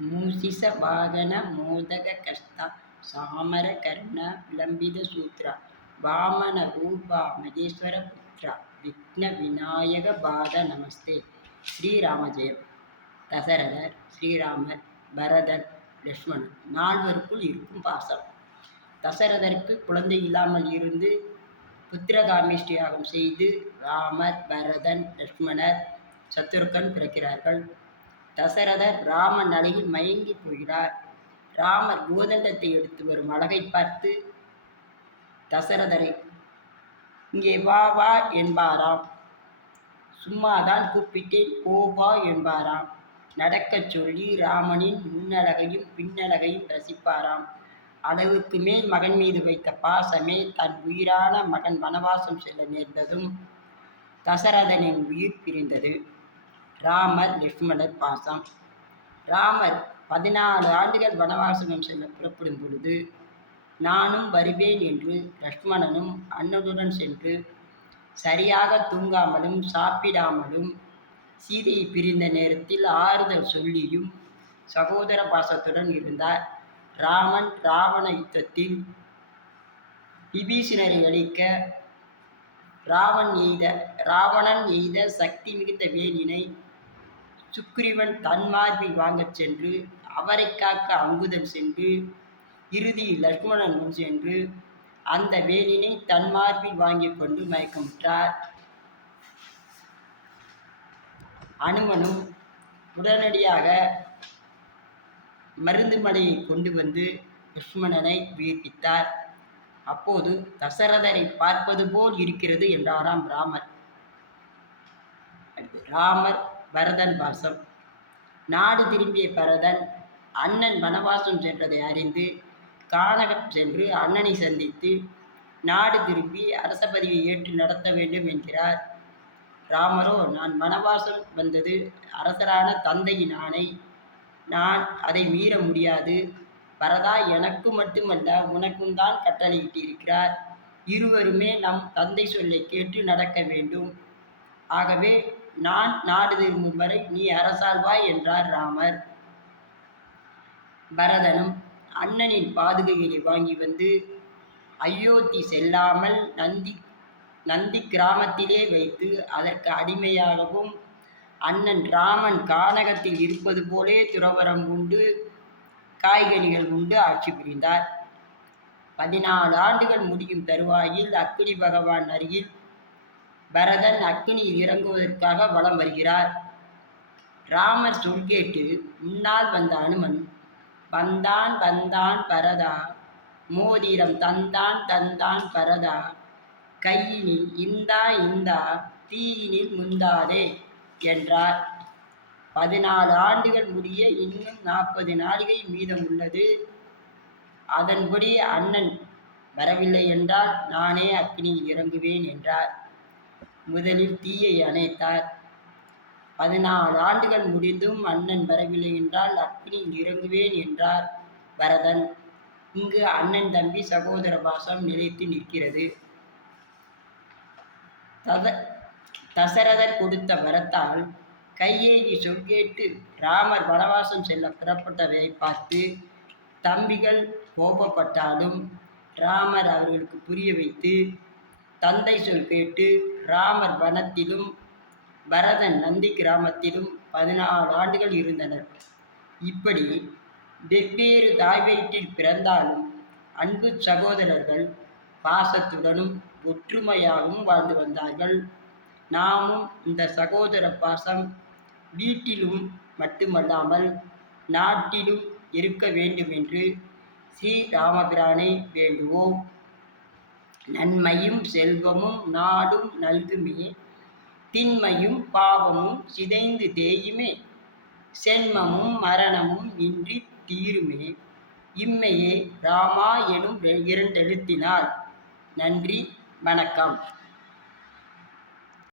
மூஷிஷ வாகன மோதக கஸ்தா சாமர கர்ண விளம்பித சூத்ரா வாமன ரூபா மகேஸ்வர புத்ரா விக்ன விநாயக பாத நமஸ்தே. ஸ்ரீராமஜெயம். தசரதர், ஸ்ரீராமர், பரதன், லக்ஷ்மணன் நால்வருக்குள் இருக்கும் பாசம். தசரதருக்கு குழந்தை இல்லாமல் இருந்து புத்திரகாமேஷ்டி யாகம் செய்து ராமர், பரதன், லக்ஷ்மணர், சத்ருகன் பிறக்கிறார்கள். தசரதர் ராமன் அழகில் மயங்கி போகிறார். ராமர் கோதண்டத்தை எடுத்து வரும் அழகை பார்த்து தசரதரை இங்கே வா வா என்பாராம். சும்மாதான் கூப்பிட்டேன் போபா என்பாராம். நடக்கச் சொல்லி ராமனின் முன்னழகையும் பின்னழகையும் ரசிப்பாராம். அளவுக்கு மேல் மகன் மீது வைத்த பாசமே தன் உயிரான மகன் வனவாசம் செல்ல நேர்ந்ததும் தசரதனின் உயிர் பிரிந்தது. ராமர், லக்ஷ்மணர் பாசம். ராமர் 14 ஆண்டுகள் வனவாசகம் செல்ல புறப்படும் பொழுது நானும் வருவேன் என்று லக்ஷ்மணனும் அண்ணனுடன் சென்று சரியாக தூங்காமலும் சாப்பிடாமலும் சீதையை பிரிந்த நேரத்தில் ஆறுதல் சொல்லியும் சகோதர பாசத்துடன் இருந்தார். ராமன் ராவண யுத்தத்தில் விபீஷணரை அழிக்க ராவணன் எய்த சக்தி மிகுந்த வேலினை சுக்ரீவன் தன் மார்பில் வாங்கச் சென்று அவரை காக்க அங்குதன் சென்று இறுதியில் லக்ஷ்மணன் முன் சென்று அந்த வேலினை தன் மார்பில் வாங்கிக் கொண்டு மயக்கமுற்றார். அனுமனும் உடனடியாக மருந்து மலையை கொண்டு வந்து லக்ஷ்மணனை உயிர்ப்பித்தார். அப்போது தசரதரை பார்ப்பது போல் இருக்கிறது என்றாராம் ராமர். ராமர், பரதன் பாசம். நாடு திரும்பிய பரதன் அண்ணன் வனவாசம் சென்றதை அறிந்து கானகம் சென்று அண்ணனை சந்தித்து நாடு திரும்பி அரச பதவியை ஏற்று நடத்த வேண்டும் என்கிறார். ராமரோ, நான் வனவாசம் வந்தது அரசரான தந்தையின் ஆணை, நான் அதை மீற முடியாது. பரதா, எனக்கு மட்டுமல்ல உனக்கும் தான் கட்டளையிட்டிருக்கிறார். இருவருமே நம் தந்தை சொல்லை கேட்டு நடக்க வேண்டும். ஆகவே நான் நாடு திரும்பும் வரை நீ அரசாள்வாய் என்றார் ராமர். பரதனும் அண்ணனின் பாதுகைகளை வாங்கி வந்து அயோத்தி செல்லாமல் நந்தி கிராமத்திலே வைத்து அதற்கு அடிமையாகவும் அண்ணன் ராமன் கானகத்தில் இருப்பது போலே துறவரம் உண்டு காய்கனிகள் உண்டு ஆட்சி புரிந்தார். 14 ஆண்டுகள் முடியும் தருவாயில் அக்கினி பகவான் அருகில் பரதன் அக்கினியில் இறங்குவதற்காக வலம் வருகிறார். ராமர் சொல் கேட்டு முன்னால் வந்த அனுமன் வந்தான் வந்தான் பரதா, மோதிரம் தந்தான் பரதா, கையினில் இந்தா தீயினில் முந்தாதே என்றார். 14 ஆண்டுகள் முடிய இன்னும் 40 நாளிகை மீதம் உள்ளது. அதன்படி அண்ணன் வரவில்லை என்றால் நானே அக்னியில் இறங்குவேன் என்றார். முதலில் தீயை அணைத்தார். 14 ஆண்டுகள் முடிந்தும் அண்ணன் வரவில்லை என்றால் அக்னியில் இறங்குவேன் என்றார் பரதன். இங்கு அண்ணன் தம்பி சகோதர பாசம் நிலைத்து நிற்கிறது. தசரதர் கொடுத்த வரத்தால் கையேகி சொல் கேட்டு ராமர் வனவாசம் செல்ல புறப்பட்டதை பார்த்து தம்பிகள் கோபப்பட்டாலும் ராமர் அவர்களுக்கு புரிய வைத்து தந்தை சொல் கேட்டு ராமர் வனத்திலும் பரதன் நந்தி கிராமத்திலும் 14 ஆண்டுகள் இருந்தனர். இப்படி வெவ்வேறு தாய் வயிற்றில் பிறந்தாலும் அன்பு சகோதரர்கள் பாசத்துடனும் ஒற்றுமையாகவும் வாழ்ந்து வந்தார்கள். நாமும் இந்த சகோதர பாசம் வீட்டிலும் மட்டுமல்லாமல் நாட்டிலும் இருக்க வேண்டும் என்று ஸ்ரீராமபிரானை வேண்டுவோம். நன்மையும் செல்வமும் நாடும் நல்குமே, திண்மையும் பாவமும் சிதைந்து தேயுமே, சென்மமும் மரணமும் இன்றி தீருமே, இம்மையே ராமா எனும் 2 எழுத்தினால். நன்றி, வணக்கம்.